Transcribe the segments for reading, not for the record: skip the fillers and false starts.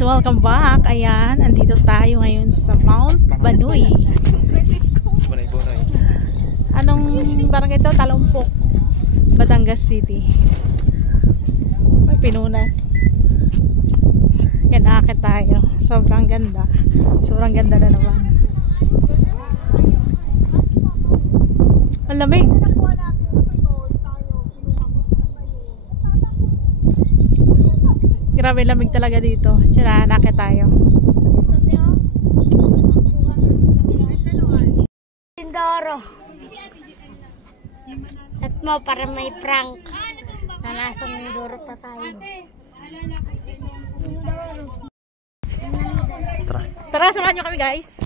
Welcome back. Ayan, andito tayo ngayon sa Mount Banoy. Anong barangay ito? Talumpok, Batangas City. May Pinunas. Yan, akit tayo. Sobrang ganda. Sobrang ganda na naman. Ang lamig. Grabe, lamig talaga dito. Tsaka nakit tayo. Mindoro. At mo para may prank. Na nasa Mindoro pa tayo. Tara, samahan nyo kami guys.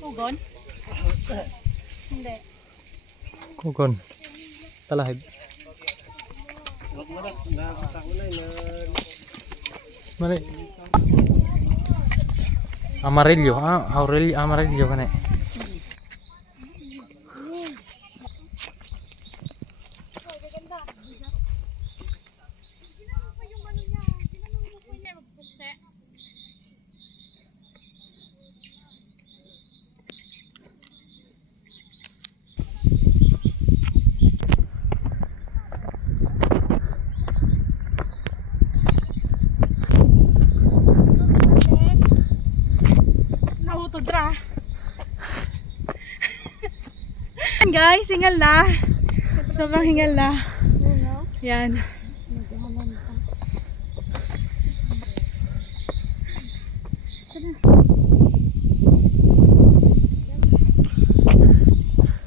Kugon? Hindi. Kugon. Talahib. Mali. Amarillo. Aurelio amarillo kan eh. Nahutudra. Guys, hingal na. Sobrang hingal na. Yan.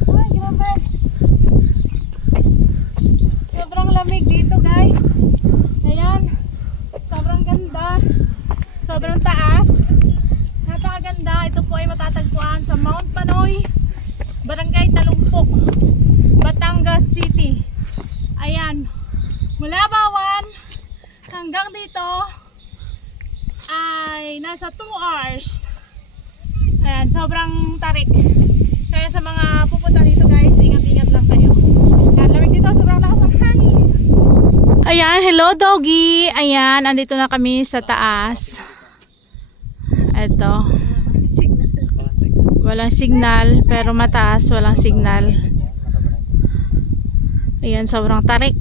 Ay, grabe. Sobrang lamig dito guys. Ayan. Sobrang ganda. Sobrang taas. Napakaganda. Ito po ay matatagpuan sa Mount Banoy, Barangay Talumpok, Batangas City. Ayan. Mula Bawan hanggang dito ay nasa 2 hours. Ayan, sobrang tarik. Kaya sa mga pupunta dito guys, ingat-ingat lang kayo. Ayan, lamig dito, sobrang lakas ng hangin. Ayan, hello doggy. Ayan, andito na kami sa taas. Ito. Walang signal, pero mataas, walang signal. Ayan, sobrang tarik.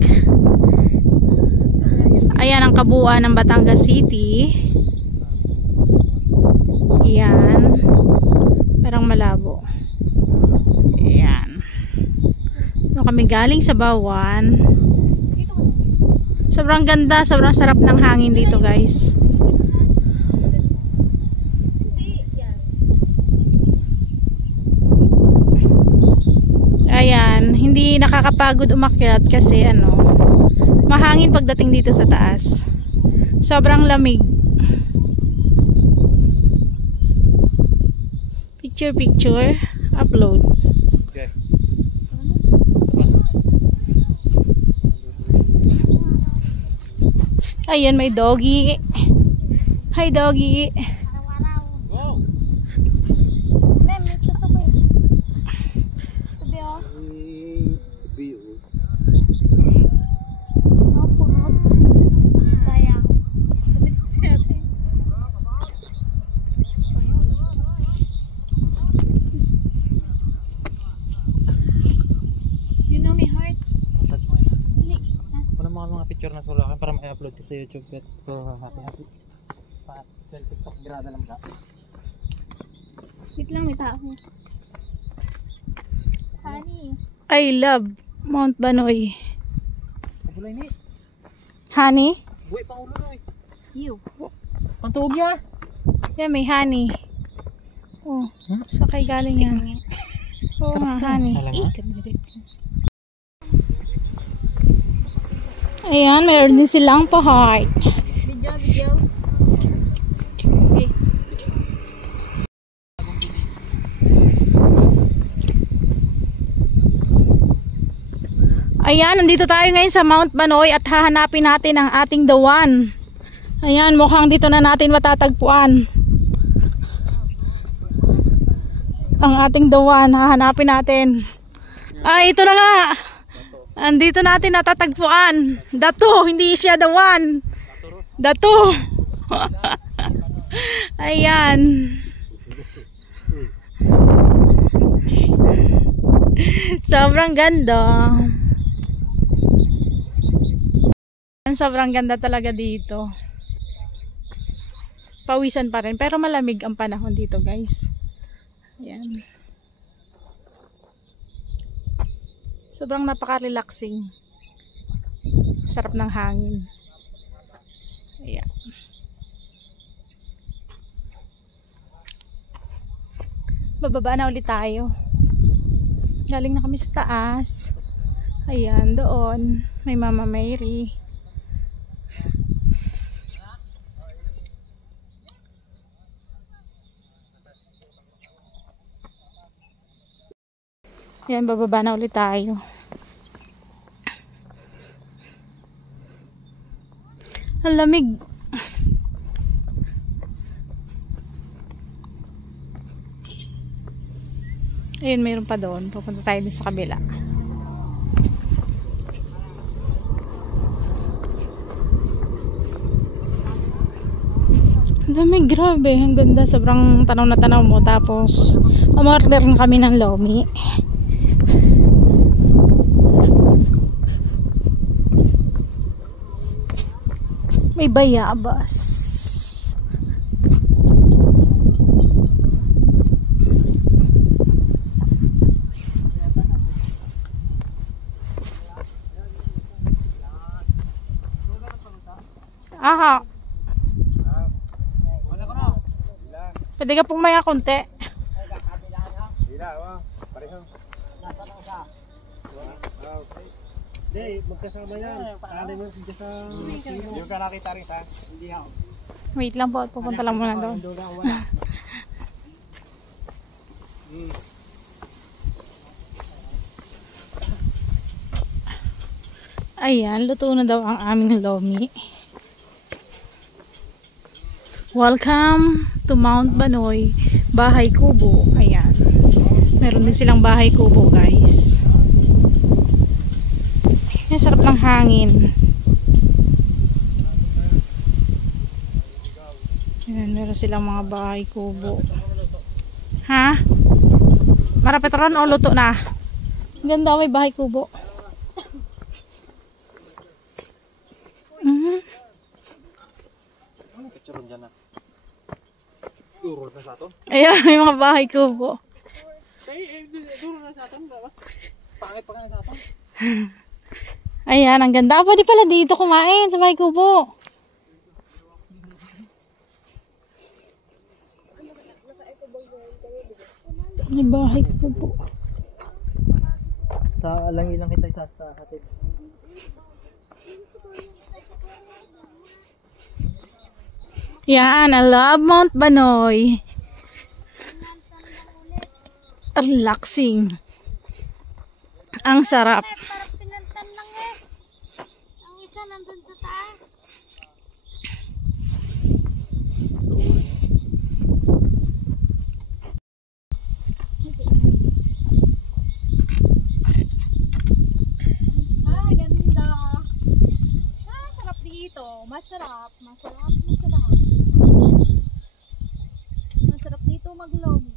Ayan ang kabuuan ng Batangas City. Ayan. Parang malabo. Ayan. Doon kami galing sa Bawan. Sobrang ganda, sobrang sarap ng hangin dito guys. Ayan, hindi nakakapagod umakyat kasi mahangin pagdating dito sa taas. Sobrang lamig. Picture, upload. Okay. Ayan, may doggy. Hi doggy. Picture na sulakan para ma-upload ko sa YouTube at happy pa sa TikTok grada lang ka. Wait lang, may tao. Honey. I love Mount Banoy. Abulay ni. Honey? Buhay pang ulo no eh. tuog niya. Yan, may honey. Oh, sa kay galing yan. Oo nga, honey. Ayan, mayroon din silang pa-heart. Video. Ayan, nandito tayo ngayon sa Mount Banoy at hahanapin natin ang ating The One. Ayan, mukhang dito na natin matatagpuan ang ating The One. Hahanapin natin. Ay, ito na nga. Andito natin natatagpuan. The Two, hindi siya The One. The Two. Ayan. Sobrang ganda. Sobrang ganda talaga dito. Pawisan pa rin, pero malamig ang panahon dito, guys. Ayan. Sobrang napaka-relaxing. Sarap ng hangin. Ayan. Bababa na ulit tayo. Galing na kami sa taas. Ayan, doon may Mama Mary. Ayan, bababa na ulit tayo. Ang lamig. Ayun, mayroon pa doon. Pupunta tayo din sa kabila. Ang lamig, grabe. Ang ganda. Sobrang tanaw na tanaw mo. Tapos, umorder na kami ng lomi. May bayabas. Aha. Pwede ka pong maya konti. Hindi, magkasama yan. Kali mo siya sa... Yung ka nakita rin sa... Hindi ako. Wait lang po, pupunta lang muna doon. Ayan, luto na daw ang aming lomi. Welcome to Mount Banoy, Bahay Kubo. Ayan. Meron din silang bahay kubo, guys. Ayan, sarap ng hangin. Ayan, meron silang mga bahay kubo. Ha? Marapit ron o luto na? Ganda, may bahay kubo. Picture dyan na. Duro na sa ato? Ayan, may mga bahay kubo. Duro na sa ato. Pangit pa nga sa ato. Ayan, ang ganda. Pwede pala dito kumain sa bahay kubo. May bahay kubo. Sa alangi lang kita isa sa hatid. Yan, I love Mount Banoy. Relaxing. Ang sarap. Parang pinantan lang eh. Ang isa nandun sa taas. Ah, ganda. Ah, sarap dito. Masarap, masarap, masarap. Masarap dito mag-lomi.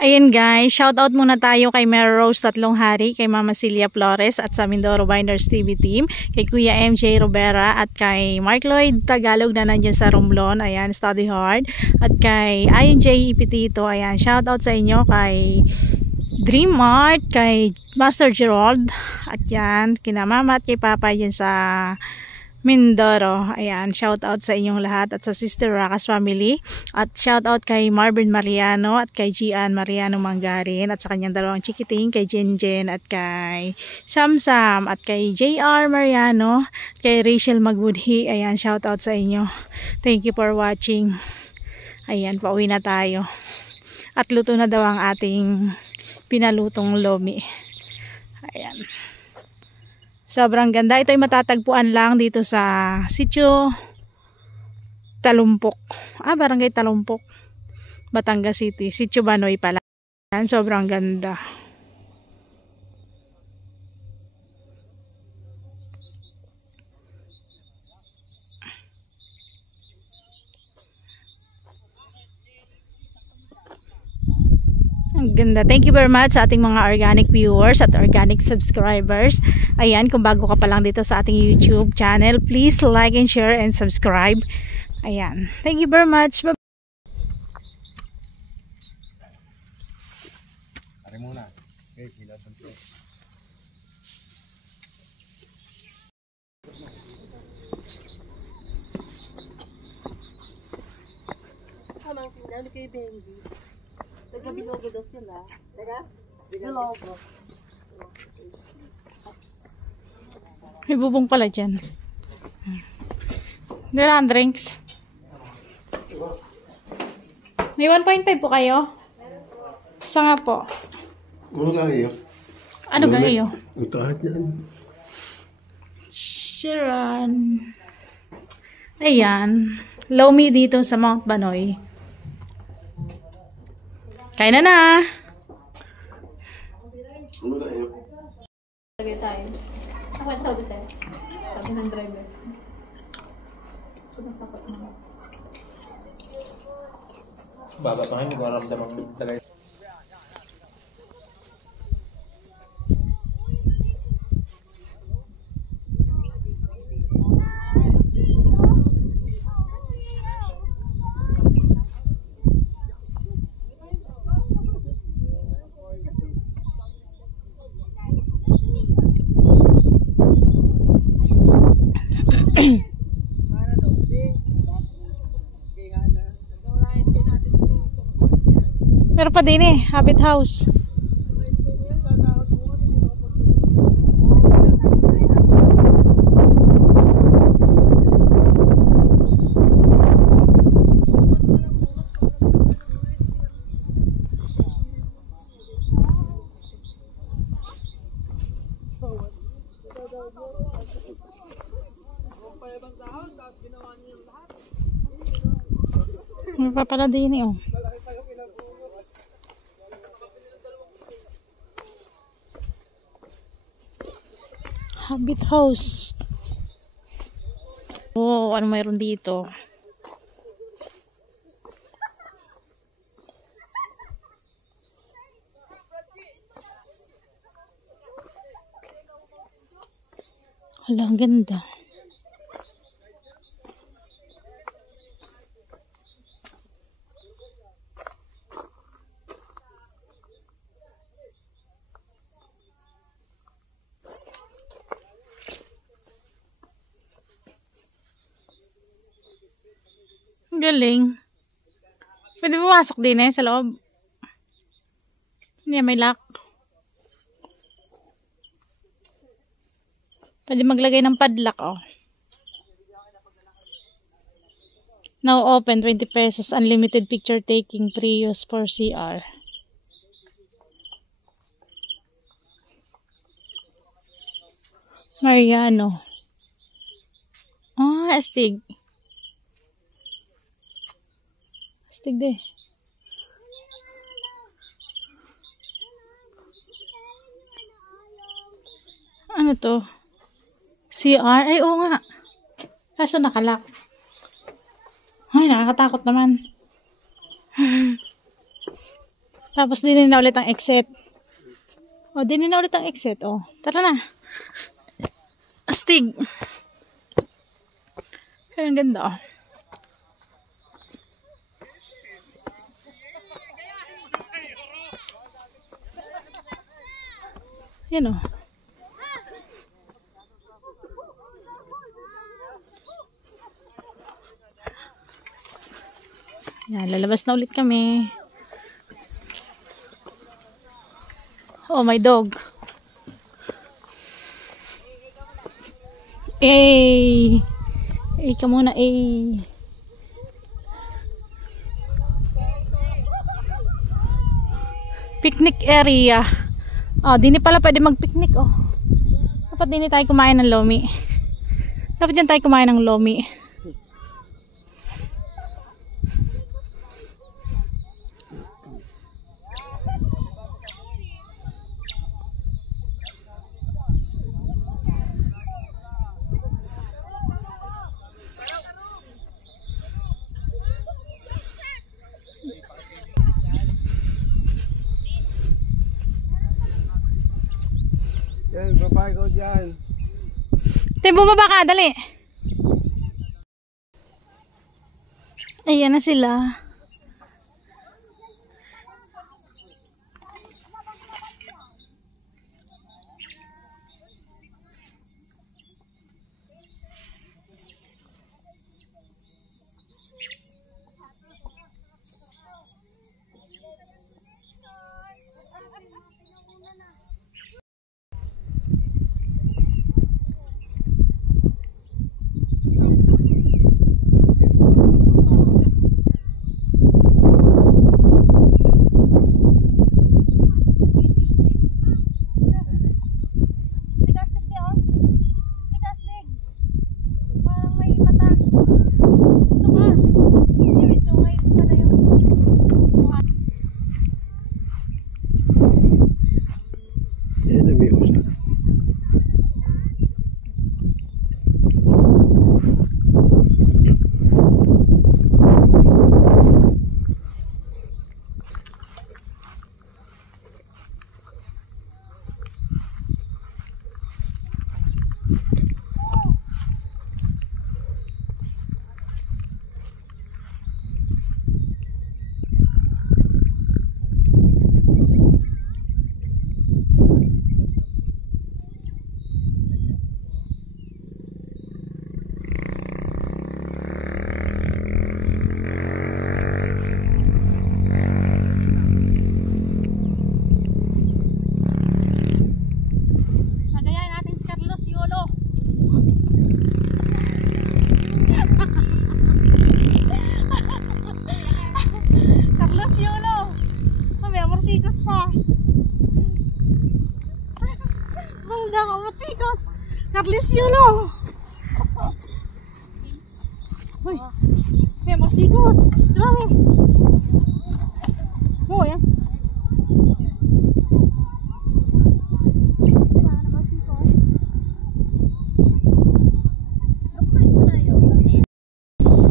Ayan guys, shoutout muna tayo kay Mary Rose Tatlong Hari, kay Mama Celia Flores at sa Mindoro Binders TV team, kay Kuya MJ Robera at kay Mark Lloyd Tagalog na nandyan sa Romblon, ayan, study hard, at kay INJ Ipitito, ayan, shoutout sa inyo kay Dream Mart, kay Master Gerald, at yan, kina Mama at kay Papa dyan sa Mindoro. Ayan, shout out sa inyong lahat at sa Sister Rakas family. At shout out kay Marvin Mariano at kay Gian Mariano Manggarin at sa kanyang dalawang chikiting, kay Jenjen at kay Samsam at kay JR Mariano, kay Rachel Magbudhi. Ayan, shout out sa inyo. Thank you for watching. Ayan, pauwi na tayo. At luto na daw ang ating pinalutong lomi. Ayan. Sobrang ganda. Ito ay matatagpuan lang dito sa Sitio Talumpok. Barangay Talumpok, Batangas City. Sitio Banoy pala. Sobrang ganda. Ang ganda. Thank you very much sa ating mga organic viewers at organic subscribers. Ayan, kung bago ka pa lang dito sa ating YouTube channel, please like and share and subscribe. Ayan. Thank you very much. Bye. Bilogo daw sila. Bilogo. May bubong pala dyan. Dalang drinks. May 1.5 po kayo? Isa nga po. Ano gayo? Ano gayo? Ang kahat yan. Sharon. Ayan. Lomi dito sa Mount Banoy. Kain na na! Ano gayo? Lagay tayo. Ako ang sabi sa'yo. Sabi ng driver. Baba pa kayo, maramdaman talaga. Meron pa din Habit House. Meron pa pala din oh. Habit House. Oh, ano mayroon dito? Hala, ang ganda. Galing. Pwede pumasok din sa loob. Hindi, may lock. Pwede maglagay ng padlock, oh. Now open, 20 pesos. Unlimited picture taking, pre-use for CR. Mariano. Astig. Astig de. Ano to? CR? Ay, oo nga. Kaso nakalock. Ay, nakakatakot naman. Tapos dinin na ulit ang exit. O, dinin na ulit ang exit. O, tara na. Astig. Kaya ang ganda, o. Yan, o. Yan, lalabas na ulit kami. Oh, my dog. Eh, ka muna, Picnic area. Oh, dini pala pwede mag-picnic, oh. Dapat dini tayo kumain ng lomi. Dapat dyan tayo kumain ng lomi. Yan, babae ko dyan. Tayo, bumaba ka, dali. Ayan na sila. Yan, may usa. Carlos Yolo. Uy. Kaya masikos. Grabe. Oh, yan.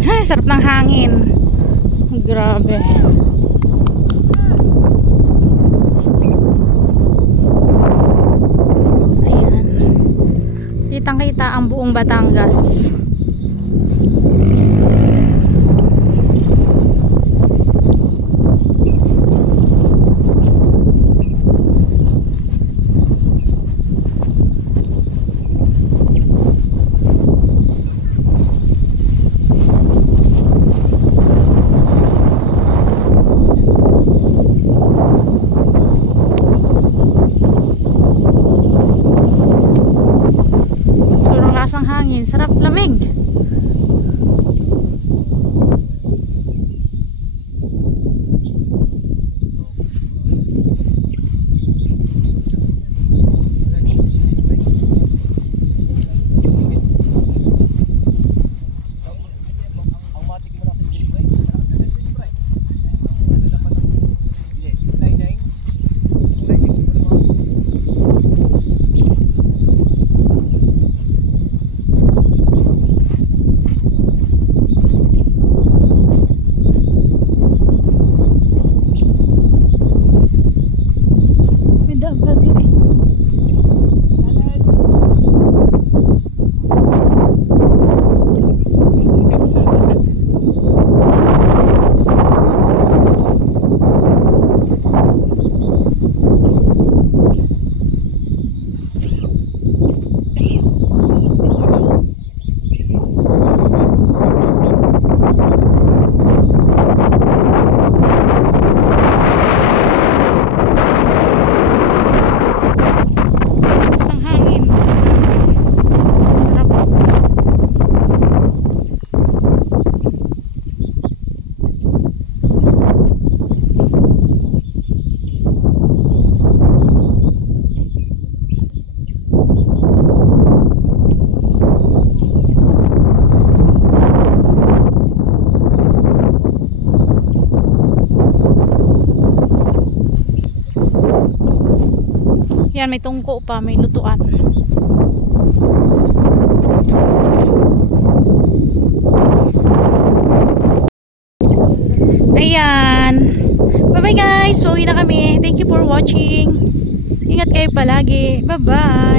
Ay, sarap ng hangin. Grabe. Kitang-kita ang buong Batangas. Ang hangin, sarap, lamig. Yan, may tungko pa, may lutuan. Ayan. Bye-bye guys. Uwi na kami. Thank you for watching. Ingat kayo palagi. Bye-bye.